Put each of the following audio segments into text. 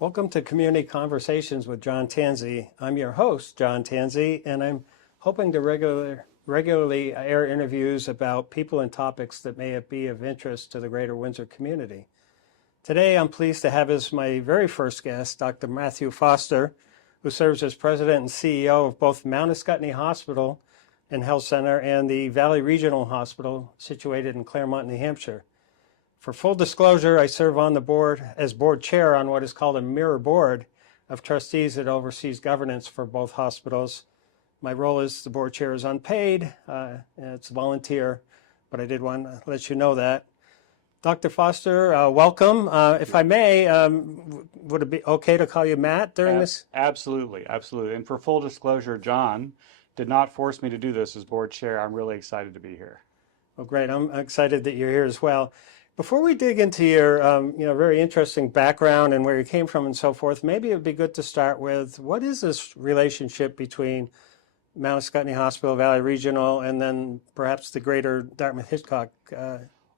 Welcome to Community Conversations with John Tansey. I'm your host, John Tansey, and I'm hoping to regularly air interviews about people and topics that may be of interest to the greater Windsor community. Today, I'm pleased to have as my very first guest, Dr. Matthew Foster, who serves as president and CEO of both MAHHC Hospital and Health Center and the Valley Regional Hospital situated in Claremont, New Hampshire. For full disclosure, I serve on the board as board chair on what is called a mirror board of trustees that oversees governance for both hospitals. My role as the board chair is unpaid. It's volunteer, but I did want to let you know that. Dr. Foster, welcome. If I may, would it be okay to call you Matt during this? Absolutely, absolutely. And for full disclosure, John did not force me to do this as board chair. I'm really excited to be here. Well, great. I'm excited that you're here as well. Before we dig into your very interesting background and where you came from and so forth, maybe it would be good to start with what is this relationship between MAHHC Hospital, Valley Regional, and then perhaps the greater Dartmouth-Hitchcock?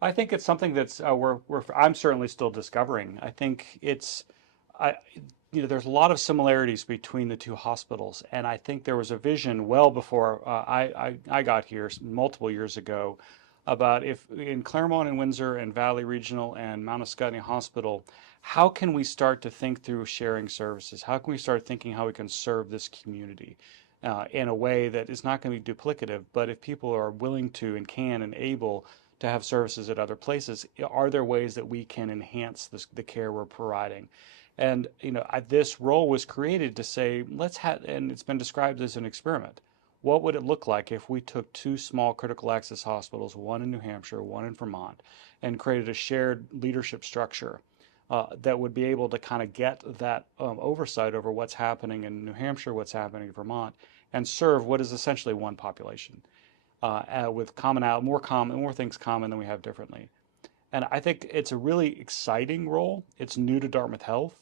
I think it's something that's I'm certainly still discovering. I think there's a lot of similarities between the two hospitals, and I think there was a vision well before I got here multiple years ago about if in Claremont and Windsor and Valley Regional and MAHHC Hospital, how can we start to think through sharing services? How can we start thinking how we can serve this community in a way that is not going to be duplicative, but if people are willing to and can and able to have services at other places, are there ways that we can enhance the care we're providing? And this role was created to say, and it's been described as an experiment. What would it look like if we took two small critical access hospitals, one in New Hampshire, one in Vermont, and created a shared leadership structure that would be able to kind of get that oversight over what's happening in New Hampshire, what's happening in Vermont, and serve what is essentially one population with more things common than we have differently. And I think it's a really exciting role. It's new to Dartmouth Health,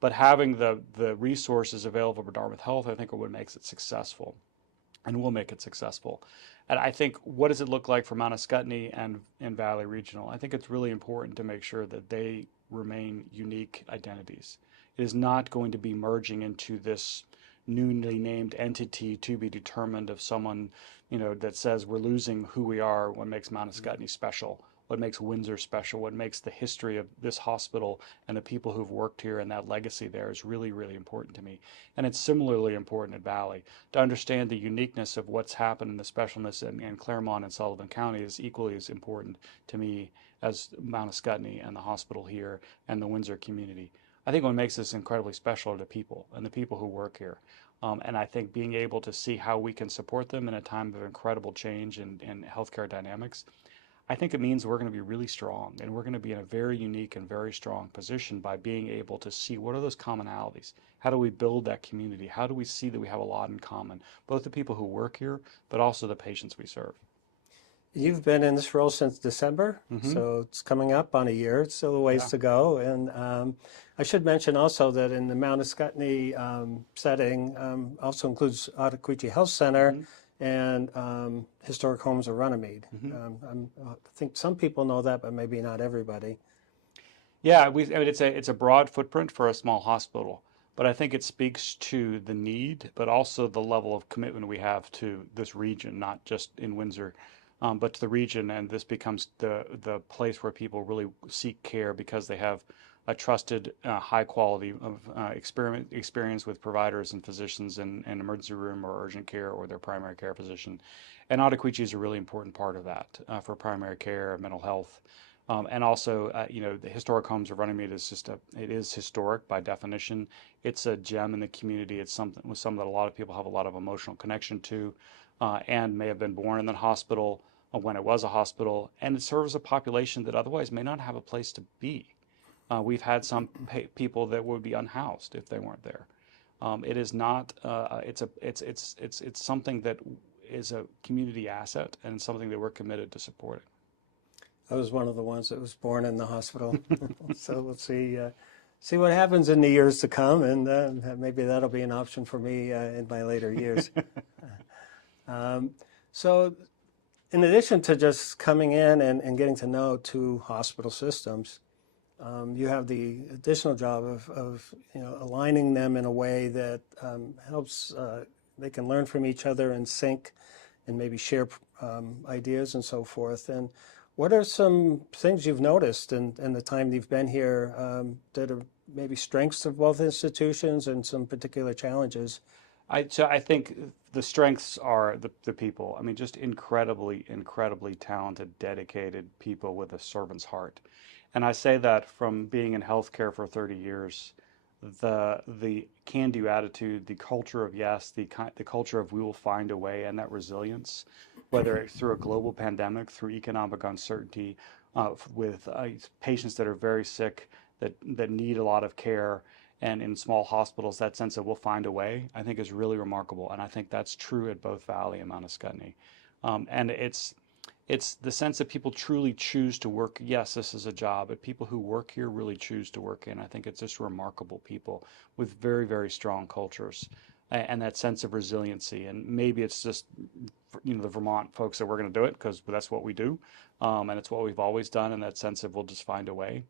but having the resources available for Dartmouth Health, I think, are what makes it successful. And will make it successful. And I think, what does it look like for MAHHC and Valley Regional? I think it's really important to make sure that they remain unique identities. It is not going to be merging into this newly named entity to be determined of someone, that says we're losing who we are. What makes MAHHC special? What makes Windsor special? What makes the history of this hospital and the people who've worked here and that legacy there is really, really important to me. And it's similarly important at Valley. To understand the uniqueness of what's happened and the specialness in Claremont and Sullivan County is equally as important to me as MAHHC and the hospital here and the Windsor community. I think what makes this incredibly special are the people and the people who work here. And I think being able to see how we can support them in a time of incredible change in healthcare dynamics, I think it means we're going to be really strong, and we're going to be in a very unique and very strong position by being able to see what are those commonalities. How do we build that community? How do we see that we have a lot in common, both the people who work here, but also the patients we serve? You've been in this role since December, so it's coming up on a year. It's still a ways to go. And I should mention also that in the MAHHC setting also includes Ottaquechee Health Center and Historic Homes of Runnymede. I think some people know that, but maybe not everybody. Yeah, it's a broad footprint for a small hospital, but I think it speaks to the need, but also the level of commitment we have to this region, not just in Windsor, but to the region. And this becomes the place where people really seek care because they have a trusted, high quality of experience with providers and physicians in emergency room or urgent care or their primary care physician. And Ottaquechee is a really important part of that for primary care, mental health. And also, the Historic Homes of Runnymede is it is historic by definition. It's a gem in the community. It's something that a lot of people have a lot of emotional connection to and may have been born in the hospital when it was a hospital. And it serves a population that otherwise may not have a place to be. We've had some people that would be unhoused if they weren't there. It is not. It's something that is a community asset and something that we're committed to supporting. I was one of the ones that was born in the hospital. So we'll see what happens in the years to come, and maybe that'll be an option for me in my later years. So in addition to just coming in and getting to know two hospital systems, you have the additional job of aligning them in a way that helps they can learn from each other and sync and maybe share ideas and so forth. And what are some things you've noticed in the time you've been here that are maybe strengths of both institutions and some particular challenges? So I think the strengths are the people. I mean, just incredibly, incredibly talented, dedicated people with a servant's heart. And I say that from being in healthcare for 30 years. The can-do attitude, the culture of yes, the culture of we will find a way, and that resilience, whether it's through a global pandemic, through economic uncertainty, with patients that are very sick, that need a lot of care, and in small hospitals, that sense of we'll find a way, I think is really remarkable. And I think that's true at both Valley and Mount Scottney. And it's the sense that people truly choose to work. Yes, this is a job, but people who work here really choose to work in. I think it's just remarkable people with very, very strong cultures and that sense of resiliency. And maybe it's just, the Vermont folks that we're going to do it because that's what we do. And it's what we've always done, and that sense of we'll just find a way.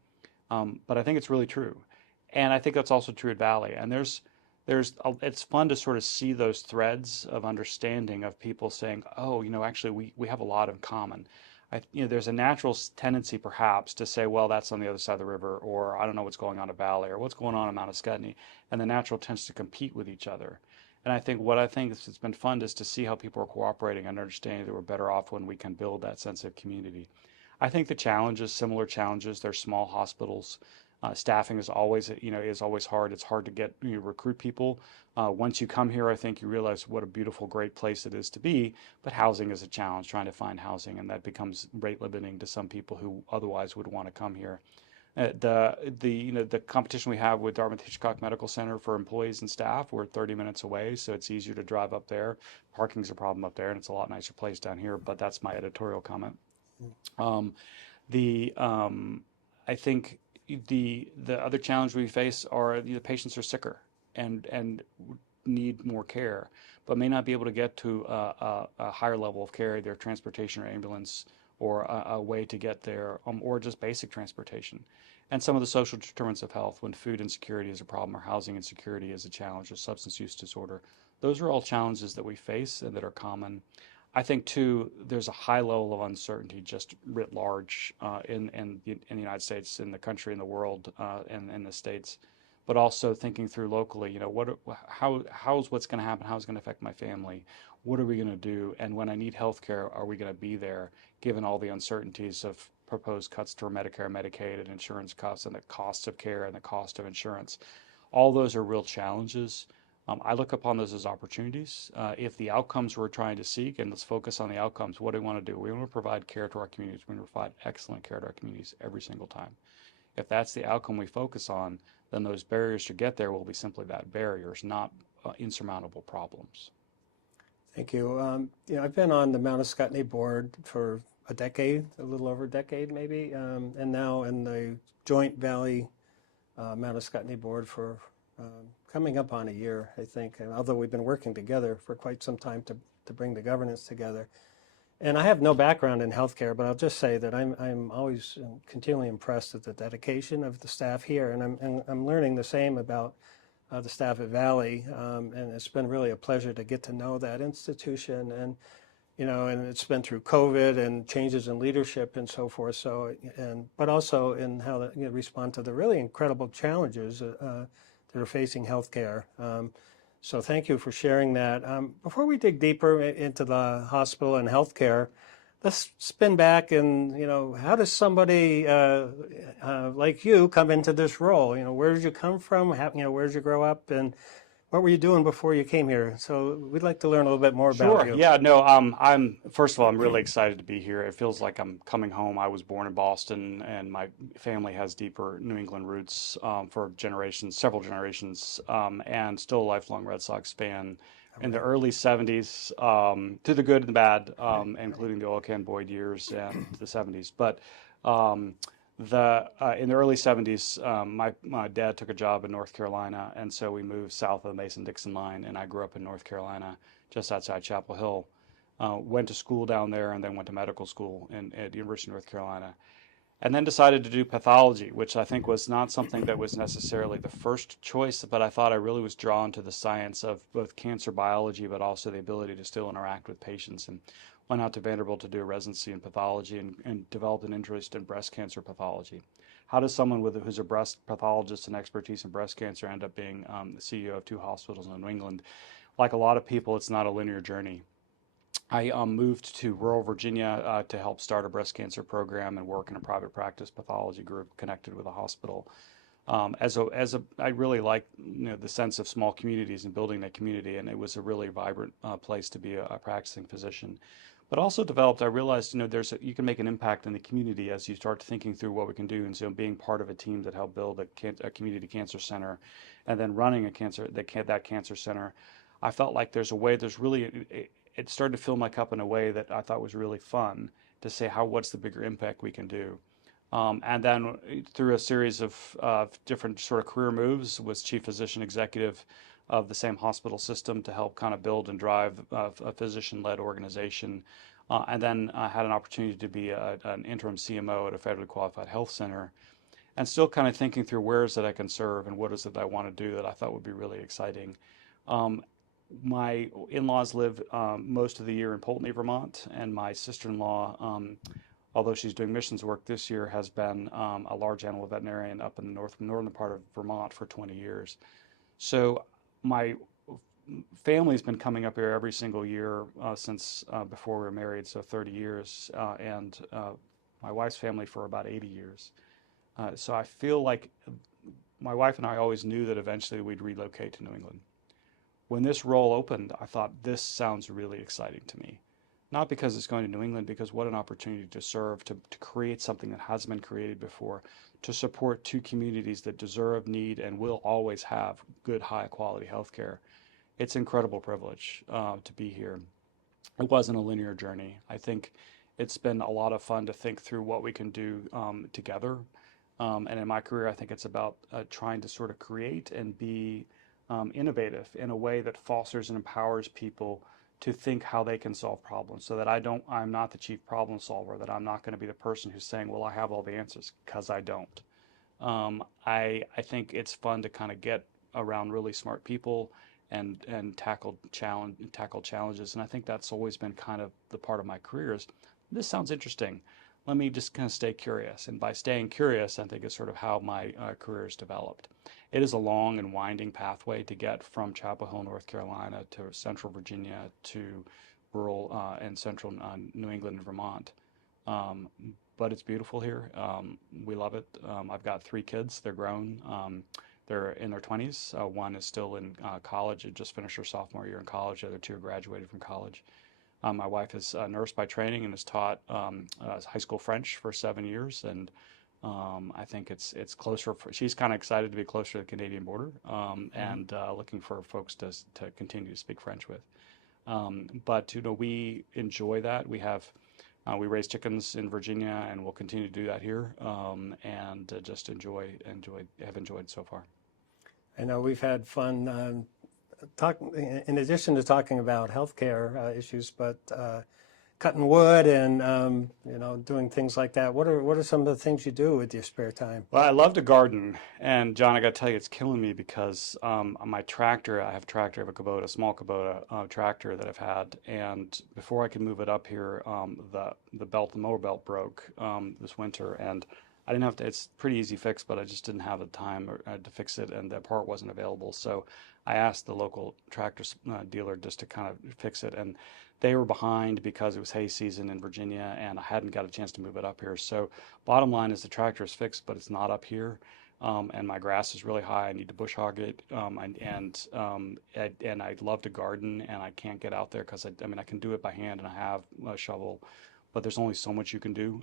But I think it's really true. And I think that's also true at Valley. And it's fun to sort of see those threads of understanding of people saying, oh, actually we have a lot in common. There's a natural tendency perhaps to say, well, that's on the other side of the river, or I don't know what's going on at Valley, or what's going on at Mount Scottney. And the natural tends to compete with each other. And I think it's been fun is to see how people are cooperating and understanding that we're better off when we can build that sense of community. I think the challenges, similar challenges, they're small hospitals. Staffing is always hard. It's hard to get recruit people. Once you come here, I think you realize what a beautiful, great place it is to be. But housing is a challenge, trying to find housing, and that becomes rate limiting to some people who otherwise would want to come here. The competition we have with Dartmouth Hitchcock Medical Center for employees and staff, we're 30 minutes away, so it's easier to drive up there. Parking's a problem up there, and it's a lot nicer place down here. But that's my editorial comment. I think the other challenge we face are the patients are sicker and need more care, but may not be able to get to a higher level of care, their transportation or ambulance, or a way to get there, or just basic transportation. And some of the social determinants of health, when food insecurity is a problem, or housing insecurity is a challenge, or substance use disorder, those are all challenges that we face and that are common. I think, too, there's a high level of uncertainty just writ large in the United States, in the country, in the world, and in the States, but also thinking through locally, how's what's going to happen, how's it going to affect my family, what are we going to do, and when I need health care, are we going to be there, given all the uncertainties of proposed cuts to Medicare, Medicaid, and insurance costs, and the cost of care and the cost of insurance. All those are real challenges. I look upon those as opportunities. If the outcomes we're trying to seek, and let's focus on the outcomes, what do we want to do? We want to provide care to our communities. We want to provide excellent care to our communities every single time. If that's the outcome we focus on, then those barriers to get there will be simply that, barriers, not insurmountable problems. Thank you. I've been on the Mount Scottney board for a decade, a little over a decade maybe, and now in the Joint Valley Mount Scottney board for coming up on a year, I think, although we've been working together for quite some time to bring the governance together. And I have no background in healthcare, but I'll just say that I'm always continually impressed at the dedication of the staff here, and I'm learning the same about the staff at Valley, and it's been really a pleasure to get to know that institution, and and it's been through COVID and changes in leadership and so forth. So, but also in how to respond to the really incredible challenges that are facing healthcare. So thank you for sharing that. Before we dig deeper into the hospital and healthcare, let's spin back and, how does somebody like you come into this role? Where did you come from? Where did you grow up? And what were you doing before you came here? So we'd like to learn a little bit more about you. Sure. Yeah, no, first of all, I'm really excited to be here. It feels like I'm coming home. I was born in Boston, and my family has deeper New England roots for generations, several generations, and still a lifelong Red Sox fan. In the early 70s, to the good and the bad, including the Oil Can Boyd years and the 70s. But In the early 70s, my dad took a job in North Carolina, and so we moved south of the Mason-Dixon line, and I grew up in North Carolina, just outside Chapel Hill. Went to school down there, and then went to medical school at the University of North Carolina, and then decided to do pathology, which I think was not something that was necessarily the first choice, but I thought I really was drawn to the science of both cancer biology, but also the ability to still interact with patients. And went out to Vanderbilt to do a residency in pathology and developed an interest in breast cancer pathology. How does someone who's a breast pathologist and expertise in breast cancer end up being the CEO of two hospitals in New England? Like a lot of people, it's not a linear journey. I moved to rural Virginia to help start a breast cancer program and work in a private practice pathology group connected with a hospital. I really liked, the sense of small communities and building that community, and it was a really vibrant place to be a practicing physician. But also developed, I realized, you can make an impact in the community as you start thinking through what we can do. And so being part of a team that helped build a community cancer center, and then running that cancer center, I felt like it started to fill my cup in a way that I thought was really fun to say, what's the bigger impact we can do? And then through a series of different sort of career moves, was chief physician executive of the same hospital system to help kind of build and drive a physician-led organization. And then I had an opportunity to be an interim CMO at a federally qualified health center, and still kind of thinking through where is it I can serve and what is it I want to do that I thought would be really exciting. My in-laws live most of the year in Poultney, Vermont, and my sister-in-law, although she's doing missions work this year, has been a large animal veterinarian up in the northern part of Vermont for 20 years. So my family's been coming up here every single year since before we were married, so 30 years, and my wife's family for about 80 years. So I feel like my wife and I always knew that eventually we'd relocate to New England. When this role opened, I thought, this sounds really exciting to me. Not because it's going to New England, because what an opportunity to serve, to create something that hasn't been created before, to support two communities that deserve, need, and will always have good, high-quality health care. It's an incredible privilege to be here. It wasn't a linear journey. I think it's been a lot of fun to think through what we can do together. And in my career, I think it's about trying to sort of create and be innovative in a way that fosters and empowers people to think how they can solve problems, so that I'm not the chief problem solver, that I'm not going to be the person who's saying, well, I have all the answers, because I don't. I think it's fun to kind of get around really smart people and tackle challenges. And I think that's always been kind of the part of my career is, this sounds interesting. Let me just kind of stay curious. And by staying curious, I think is sort of how my career has developed. It is a long and winding pathway to get from Chapel Hill, North Carolina to central Virginia to rural and central New England and Vermont. But it's beautiful here. We love it. I've got 3 kids. They're grown. They're in their 20s. One is still in college. It just finished her sophomore year in college. The other 2 graduated from college. My wife is a nurse by training and has taught high school French for 7 years, and I think it's closer. She's kind of excited to be closer to the Canadian border, and looking for folks to continue to speak French with. But we enjoy that. We raise chickens in Virginia, and we'll continue to do that here, and just have enjoyed so far. I know we've had fun in addition to talking about healthcare issues, but cutting wood and doing things like that. What are some of the things you do with your spare time? Well, I love to garden, and John, I got to tell you, it's killing me because my tractor, I have a Kubota, a small Kubota tractor that I've had, and before I could move it up here, the mower belt broke this winter, and I didn't have to. It's a pretty easy fix, but I just didn't have the time to fix it, and the part wasn't available. So I asked the local tractor dealer just to kind of fix it, and they were behind because it was hay season in Virginia, and I hadn't got a chance to move it up here. So bottom line is the tractor is fixed, but it's not up here, and my grass is really high. I need to bush hog it, and I'd love to garden, and I can't get out there because I can do it by hand, and I have a shovel. But there's only so much you can do.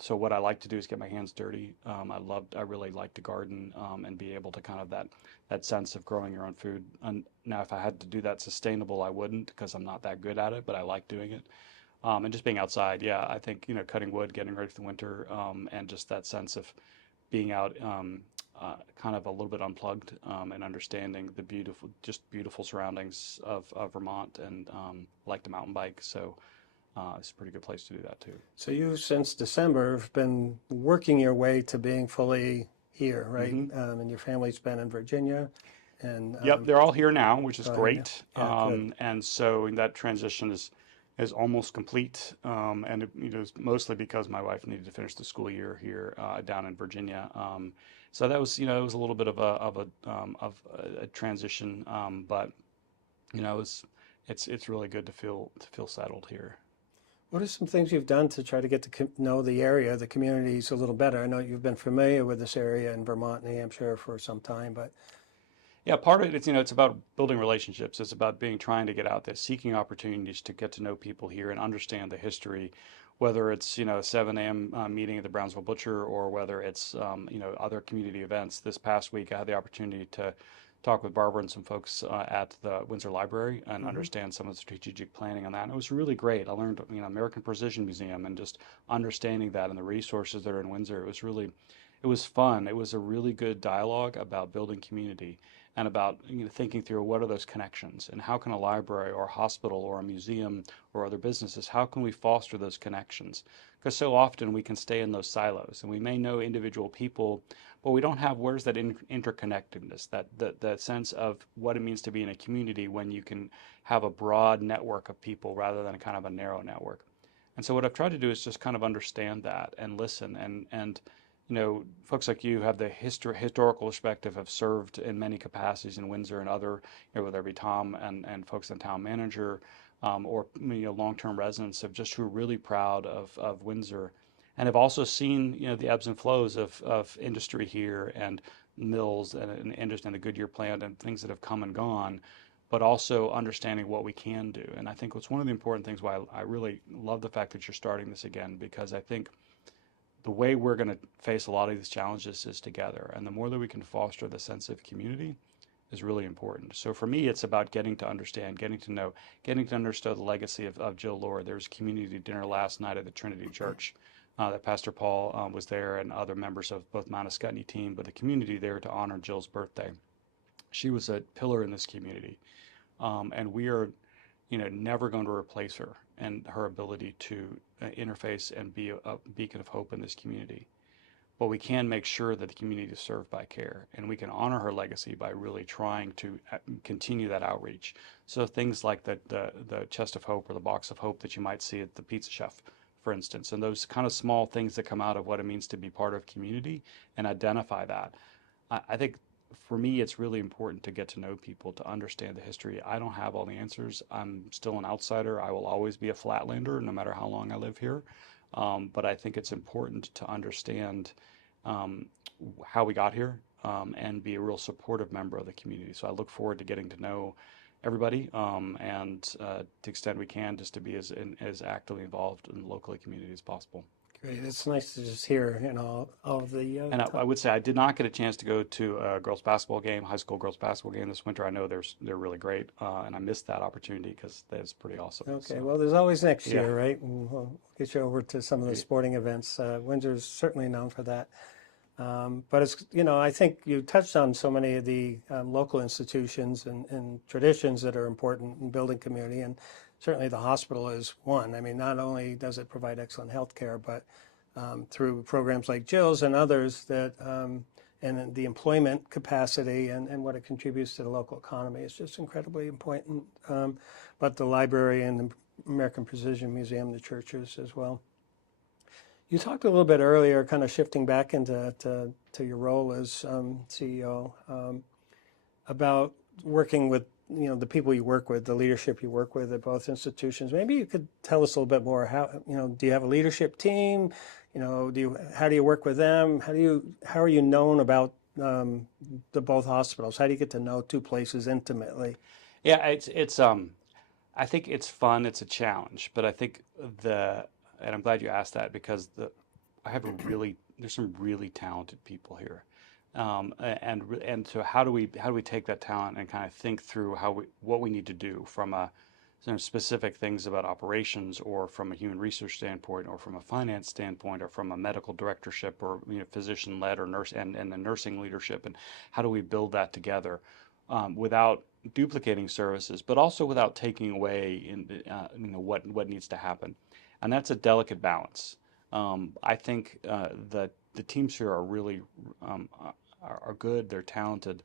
So what I like to do is get my hands dirty. I really like to garden and be able to kind of that sense of growing your own food. And now, if I had to do that sustainable, I wouldn't, because I'm not that good at it, but I like doing it. And just being outside, yeah, I think, cutting wood, getting ready for the winter, and just that sense of being out, kind of a little bit unplugged, and understanding the beautiful surroundings of Vermont, and like to mountain bike. So it's a pretty good place to do that too. So you, since December, have been working your way to being fully here, right? Hmm. And your family's been in Virginia, and Yep, they're all here now, which is oh, here now. great. Yeah, good. And so that transition is almost complete. And it's mostly because my wife needed to finish the school year here, down in Virginia. So that was, it was a little bit of a transition. But it's really good to feel settled here. What are some things you've done to try to get to know the area, the communities a little better? I know you've been familiar with this area in Vermont and New Hampshire for some time, but Yeah, part of it, it's about building relationships. It's about trying to get out there, seeking opportunities to get to know people here and understand the history, whether it's, a 7 a.m. Meeting at the Brownsville Butcher, or whether it's, other community events. This past week, I had the opportunity to talk with Barbara and some folks at the Windsor Library and understand some of the strategic planning on that. And it was really great. I learned, American Precision Museum, and just understanding that and the resources that are in Windsor. It was fun. It was a really good dialogue about building community, and about thinking through what are those connections, and how can a library or a hospital or a museum or other businesses, how can we foster those connections? Because so often we can stay in those silos, and we may know individual people, but we don't have, where's that interconnectedness, that sense of what it means to be in a community when you can have a broad network of people rather than a kind of a narrow network. And so what I've tried to do is just kind of understand that and listen, and folks like you have the historical perspective, have served in many capacities in Windsor and other, whether it be Tom and folks in town manager, or long-term residents of just who are really proud of Windsor, and have also seen the ebbs and flows of industry here, and mills, and the Goodyear plant, and things that have come and gone, but also understanding what we can do. And I think what's one of the important things why I really love the fact that you're starting this again, because I think the way we're going to face a lot of these challenges is together. And the more that we can foster the sense of community is really important. So for me, it's about getting to understand, getting to know, getting to understand the legacy of Jill Lord. There was a community dinner last night at the Trinity Church, that Pastor Paul was there, and other members of both MAHHC team, but the community there to honor Jill's birthday. She was a pillar in this community. And we are never going to replace her and her ability to interface and be a beacon of hope in this community. But we can make sure that the community is served by care, and we can honor her legacy by really trying to continue that outreach. So things like the chest of hope or the box of hope that you might see at the Pizza Chef, for instance, and those kind of small things that come out of what it means to be part of community and identify that. I think for me, it's really important to get to know people, to understand the history. I don't have all the answers. I'm still an outsider. I will always be a flatlander, no matter how long I live here. But I think it's important to understand how we got here, and be a real supportive member of the community. So I look forward to getting to know everybody, and to the extent we can, just to be as actively involved in the local community as possible. great. It's nice to just hear, all of the. And I would say I did not get a chance to go to a girls' basketball game, high school girls' basketball game this winter. I know they're really great, and I missed that opportunity because that's pretty awesome. Okay, So, well, there's always next yeah. year, right? And we'll get you over to some of the sporting events. Windsor's certainly known for that. But it's, I think you touched on so many of the local institutions and traditions that are important in building community, and certainly the hospital is one. I mean, not only does it provide excellent health care, but through programs like Jill's and others that, and the employment capacity and what it contributes to the local economy is just incredibly important. But the library and the American Precision Museum, the churches as well. You talked a little bit earlier, kind of shifting back into to your role as CEO, about working with the people you work with, the leadership you work with at both institutions. Maybe you could tell us a little bit more. How do you have a leadership team? How do you work with them? How are you known about the both hospitals? How do you get to know two places intimately? Yeah, it's I think it's fun. It's a challenge, but I think and I'm glad you asked that, because there's some really talented people here, and so how do we take that talent and kind of think through what we need to do from a some specific things about operations, or from a human research standpoint, or from a finance standpoint, or from a medical directorship, or physician-led or nurse and the nursing leadership, and how do we build that together without duplicating services, but also without taking away what needs to happen, and that's a delicate balance. I think that the teams here are really are good. They're talented,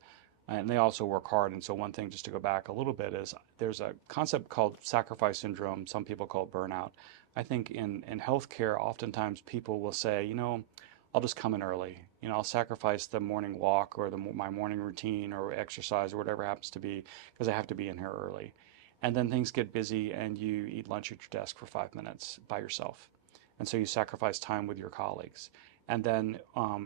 and they also work hard. And so one thing, just to go back a little bit, is there's a concept called sacrifice syndrome. Some people call it burnout. I think in healthcare, oftentimes people will say, I'll just come in early. I'll sacrifice the morning walk or my morning routine or exercise or whatever it happens to be because I have to be in here early. And then things get busy and you eat lunch at your desk for 5 minutes by yourself. And so you sacrifice time with your colleagues. And then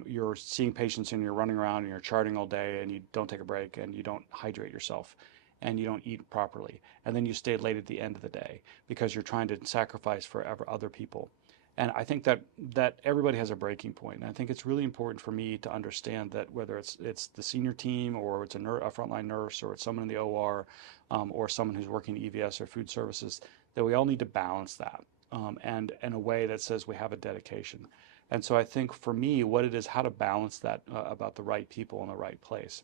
you're seeing patients and you're running around and you're charting all day and you don't take a break and you don't hydrate yourself and you don't eat properly. And then you stay late at the end of the day because you're trying to sacrifice for other people. And I think that everybody has a breaking point. And I think it's really important for me to understand that whether it's the senior team or it's a frontline nurse or it's someone in the OR or someone who's working EVS or food services, that we all need to balance that and in a way that says we have a dedication. And so I think for me, what it is, how to balance that about the right people in the right place.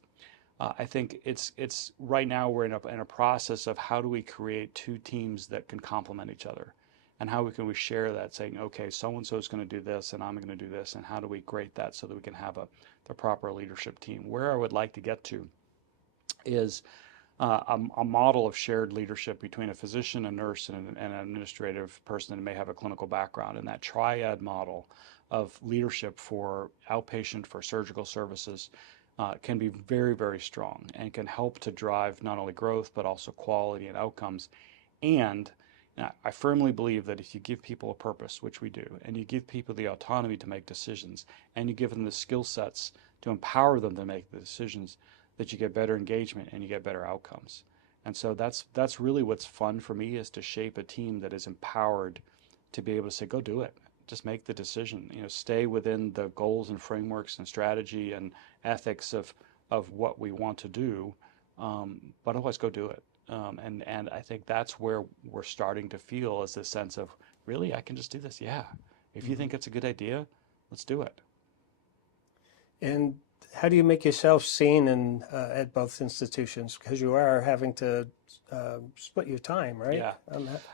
I think it's right now we're in a process of how do we create two teams that can complement each other, and how can we share that, saying, okay, so and so is going to do this, and I'm going to do this, and how do we create that so that we can have the proper leadership team. Where I would like to get to is a model of shared leadership between a physician, a nurse, and an administrative person that may have a clinical background, and that triad model of leadership for outpatient, for surgical services, can be very, very strong and can help to drive not only growth, but also quality and outcomes. And I firmly believe that if you give people a purpose, which we do, and you give people the autonomy to make decisions, and you give them the skill sets to empower them to make the decisions, that you get better engagement and you get better outcomes. And so that's really what's fun for me, is to shape a team that is empowered to be able to say, go do it. Just make the decision, stay within the goals and frameworks and strategy and ethics of what we want to do, but otherwise go do it. And I think that's where we're starting to feel, is this sense of, really, I can just do this. Yeah. If you think it's a good idea, let's do it. And how do you make yourself seen at both institutions? Because you are having to split your time, right? Yeah.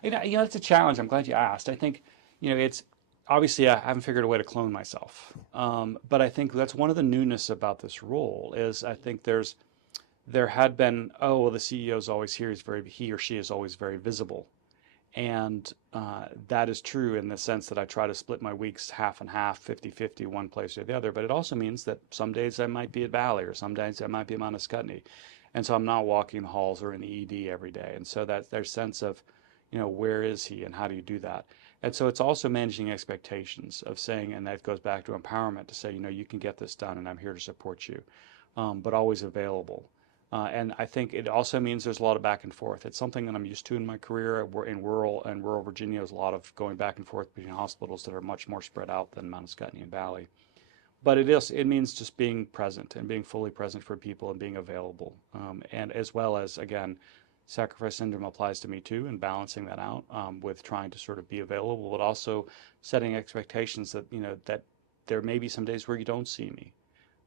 It's a challenge. I'm glad you asked. I think, it's obviously I haven't figured a way to clone myself. But I think that's one of the newness about this role, is I think there had been, the CEO is always here. He or she is always very visible. And that is true in the sense that I try to split my weeks half and half, 50-50, one place or the other. But it also means that some days I might be at Valley, or some days I might be at MAHHC. And so I'm not walking the halls or in the ED every day. And so that there's sense of, where is he and how do you do that? And so it's also managing expectations of saying, and that goes back to empowerment, to say, you can get this done and I'm here to support you, but always available. And I think it also means there's a lot of back and forth. It's something that I'm used to in my career. In rural Virginia, there's a lot of going back and forth between hospitals that are much more spread out than MAHHC and Valley. But it means just being present and being fully present for people and being available. And as well as, again, sacrifice syndrome applies to me too, and balancing that out with trying to sort of be available, but also setting expectations that, that there may be some days where you don't see me.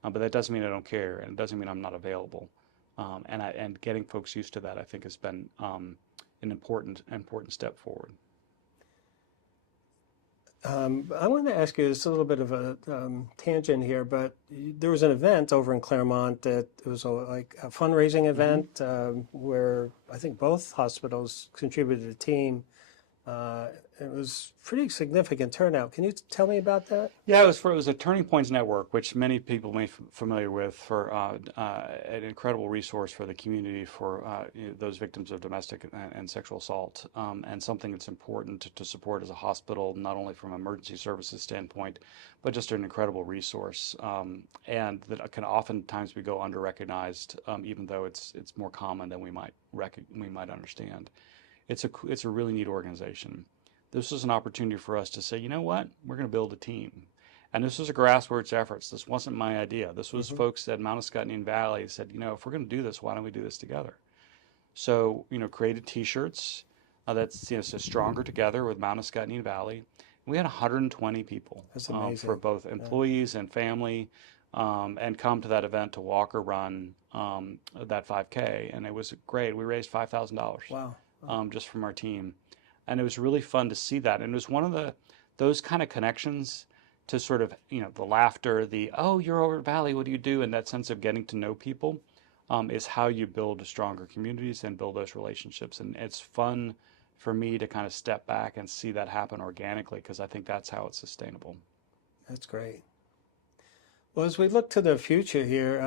But that doesn't mean I don't care, and it doesn't mean I'm not available. And getting folks used to that, I think, has been an important step forward. I want to ask you, it's a little bit of a tangent here, but there was an event over in Claremont that it was like a fundraising event where I think both hospitals contributed a team. It was pretty significant turnout. Can you tell me about that? Yeah, it was a Turning Points Network, which many people may be familiar with, for an incredible resource for the community for those victims of domestic and sexual assault, and something that's important to support as a hospital, not only from an emergency services standpoint, but just an incredible resource, and that can oftentimes go under-recognized, even though it's more common than we might understand. It's a really neat organization. This was an opportunity for us to say, you know what, we're going to build a team. And this was a grassroots effort. This wasn't my idea. This was folks at MAHHC and Valley said, if we're going to do this, why don't we do this together? So, created T-shirts, that's so Stronger Together with Mount Escutney Valley. We had 120 people That's for amazing. both Yeah. employees and family, and come to that event to walk or run that 5K, and it was great. We raised $5,000 Wow. just from our team, and it was really fun to see that. And it was one of those kind of connections to sort of the laughter, the oh you're over at Valley, what do you do, and that sense of getting to know people is how you build stronger communities and build those relationships. And it's fun for me to kind of step back and see that happen organically because I think that's how it's sustainable. That's great. Well, as we look to the future here,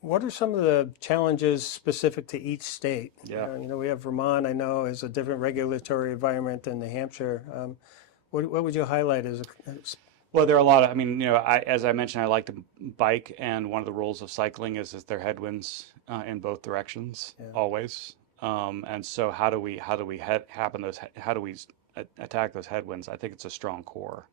what are some of the challenges specific to each state? Yeah. We have Vermont, I know, is a different regulatory environment than New Hampshire. What would you highlight as Well, there are a lot of, as I mentioned, I like to bike, and one of the rules of cycling is that there are headwinds in both directions, always. And so how do we attack those headwinds? I think it's a strong core,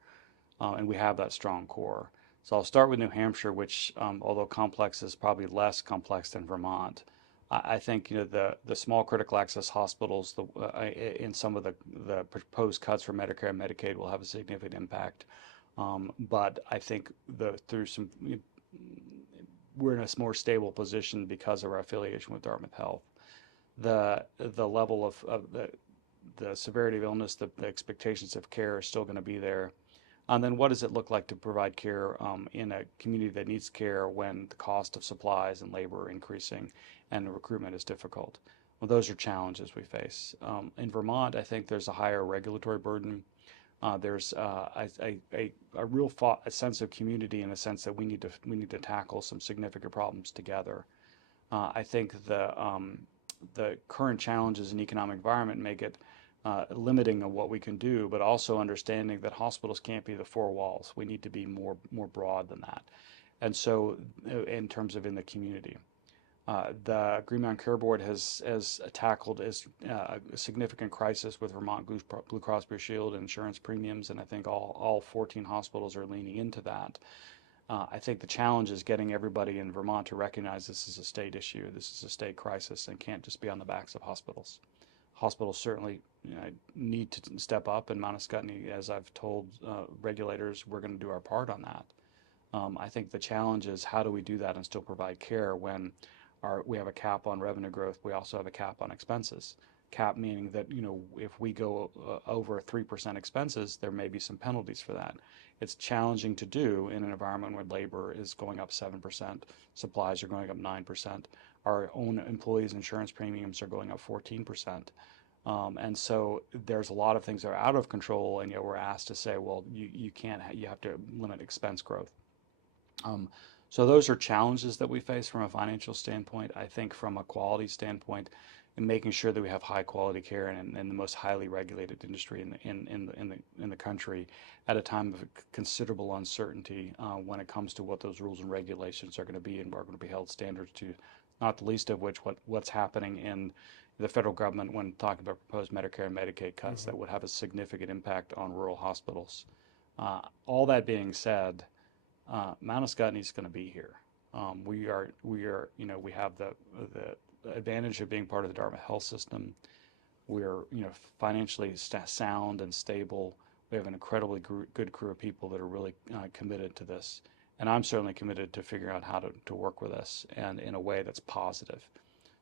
and we have that strong core. So I'll start with New Hampshire, which, although complex, is probably less complex than Vermont. I think the small critical access hospitals in some of the proposed cuts for Medicare and Medicaid will have a significant impact. But I think we're in a more stable position because of our affiliation with Dartmouth Health. The level of the severity of illness, the expectations of care are still going to be there. And then what does it look like to provide care in a community that needs care when the cost of supplies and labor are increasing and the recruitment is difficult? Well, those are challenges we face. In Vermont, I think there's a higher regulatory burden. There's a real sense of community in the sense that we need to tackle some significant problems together. I think the current challenges in economic environment make it limiting of what we can do, but also understanding that hospitals can't be the four walls. We need to be more broad than that. And so, in terms of in the community, the Green Mountain Care Board has tackled a significant crisis with Vermont Blue Cross Blue Shield insurance premiums, and I think all 14 hospitals are leaning into that. I think the challenge is getting everybody in Vermont to recognize this is a state issue, this is a state crisis, and can't just be on the backs of hospitals. Hospitals certainly need to step up, and Mount Escutney, as I've told regulators, we're going to do our part on that. I think the challenge is how do we do that and still provide care when we have a cap on revenue growth, we also have a cap on expenses. Cap meaning that if we go over 3% expenses, there may be some penalties for that. It's challenging to do in an environment where labor is going up 7%, supplies are going up 9%, our own employees' insurance premiums are going up 14%. And so there's a lot of things that are out of control, and yet we're asked to say, well, you can't, you have to limit expense growth. So those are challenges that we face from a financial standpoint. I think from a quality standpoint, and making sure that we have high quality care in the most highly regulated industry in the country at a time of considerable uncertainty when it comes to what those rules and regulations are going to be and are going to be held standards to, not the least of which what's happening in the federal government when talking about proposed Medicare and Medicaid cuts that would have a significant impact on rural hospitals. All that being said, Mount Escutney is going to be here. We have the advantage of being part of the Dartmouth Health System. We're financially sound and stable. We have an incredibly good crew of people that are really committed to this, and I'm certainly committed to figuring out how to work with us and in a way that's positive.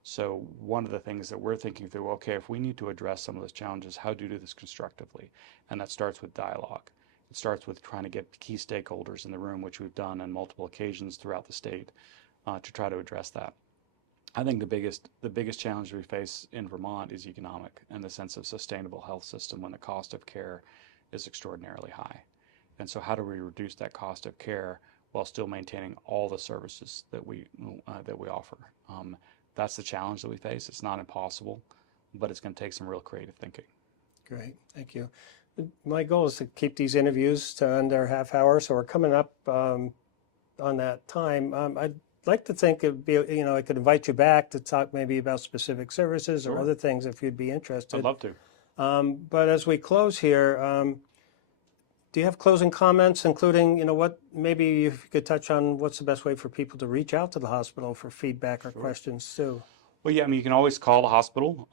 So one of the things that we're thinking through, okay, if we need to address some of those challenges, how do this constructively? And that starts with dialogue. It starts with trying to get key stakeholders in the room, which we've done on multiple occasions throughout the state to try to address that. I think the biggest challenge we face in Vermont is economic, and the sense of sustainable health system when the cost of care is extraordinarily high. And so how do we reduce that cost of care while still maintaining all the services that we offer? That's the challenge that we face. It's not impossible, but it's going to take some real creative thinking. Great, thank you. My goal is to keep these interviews to under half hour, so we're coming up on that time. I'd like to think it'd be, I could invite you back to talk maybe about specific services or other things if you'd be interested. I'd love to. But as we close here, do you have closing comments, including, what maybe if you could touch on what's the best way for people to reach out to the hospital for feedback or questions too? Well, yeah, I mean, you can always call the hospital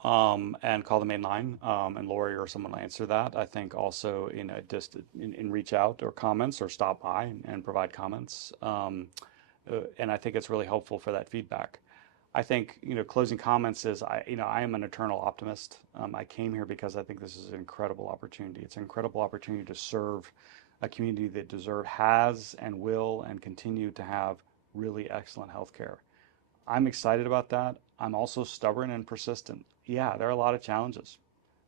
and call the main line, and Lori or someone will answer that. I think also, just in reach out or comments or stop by and provide comments. And I think it's really helpful for that feedback. I think, closing comments is, I am an eternal optimist. I came here because I think this is an incredible opportunity. It's an incredible opportunity to serve a community that has and will and continue to have really excellent health care. I'm excited about that. I'm also stubborn and persistent. Yeah, there are a lot of challenges.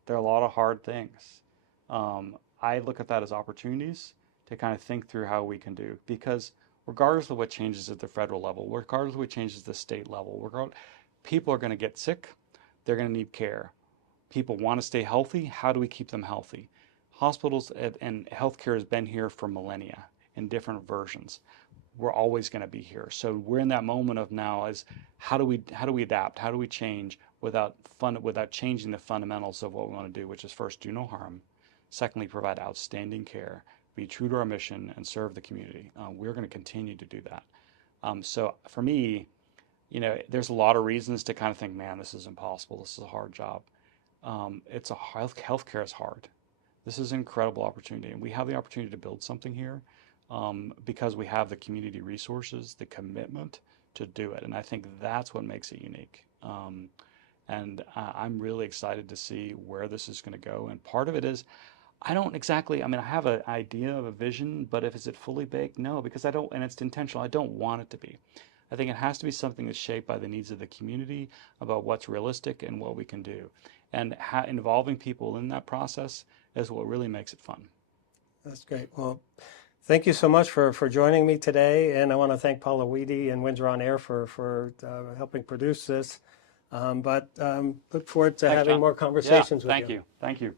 There are a lot of hard things. I look at that as opportunities to kind of think through how we can do, because regardless of what changes at the federal level, regardless of what changes at the state level, people are going to get sick. They're going to need care. People want to stay healthy. How do we keep them healthy? Hospitals and healthcare has been here for millennia in different versions. We're always going to be here. So we're in that moment of now is how do we adapt? How do we change without changing the fundamentals of what we want to do, which is first, do no harm. Secondly, provide outstanding care, be true to our mission, and serve the community. We're going to continue to do that. So for me, there's a lot of reasons to kind of think, man, this is impossible. This is a hard job. Healthcare is hard. This is an incredible opportunity, and we have the opportunity to build something here because we have the community resources, the commitment to do it, and I think that's what makes it unique. And I'm really excited to see where this is going to go. And part of it is, I have an idea of a vision, but is it fully baked? No, because and it's intentional. I don't want it to be. I think it has to be something that's shaped by the needs of the community, about what's realistic and what we can do. And involving people in that process is what really makes it fun. That's great. Well, thank you so much for joining me today. And I want to thank Paula Weedy and Windsor On Air for helping produce this. But look forward to Thanks, having John. more conversations with you. Thank you. Thank you.